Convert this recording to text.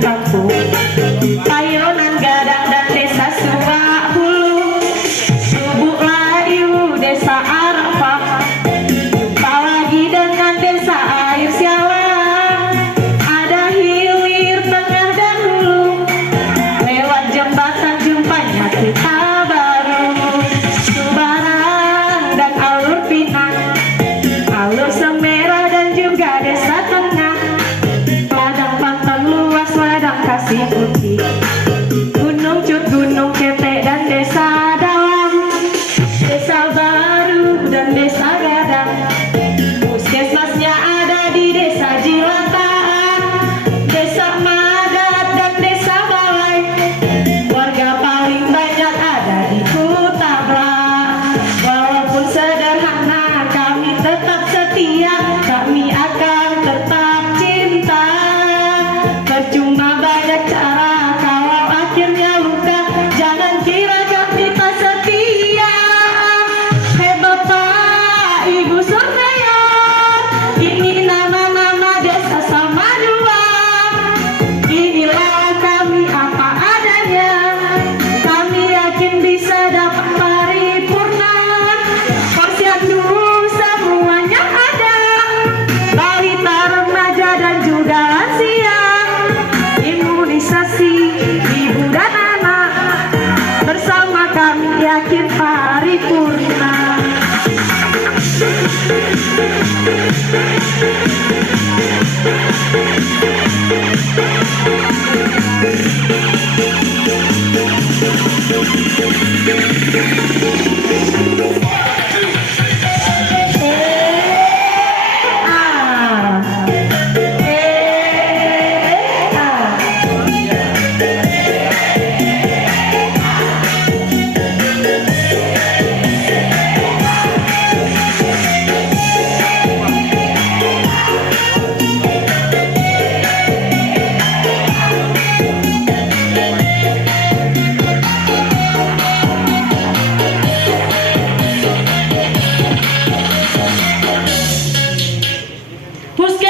kampung Paironan Gadang dan desa Subak Hulu, Lubuk Layu desa Arafah, jumpa lagi dengan desa Air Sialang. Ada hilir tengah dan hulu, lewat jembatan jumpanya kita baru. Subarang dan alur Pinang, alur Semera dan juga desa Tengah, ladang pantan luas, ladang Kasih Putih, Gunung Cut, Gunung Ketek dan desa Dalam, desa Baru dan desa Gadang. Puskesmasnya ada di desa Jilataan, desa Madat dan desa Balai. Warga paling banyak ada di Kutabla. Walaupun sederhana kami tetap setia, kami akan tetap cinta. Percuma banyak cara kalau akhirnya luka, jangan kira kami tak setia. Hei Bapak Ibu Surveyor, ini nama-nama desa sama dua. Inilah kami apa adanya, kami yakin bisa dapat paripurna. Posyandu semuanya ada, balita, remaja dan juga lansia. Imunisasi ibu dan anak, bersama kami yakin paripurna. Puskesmas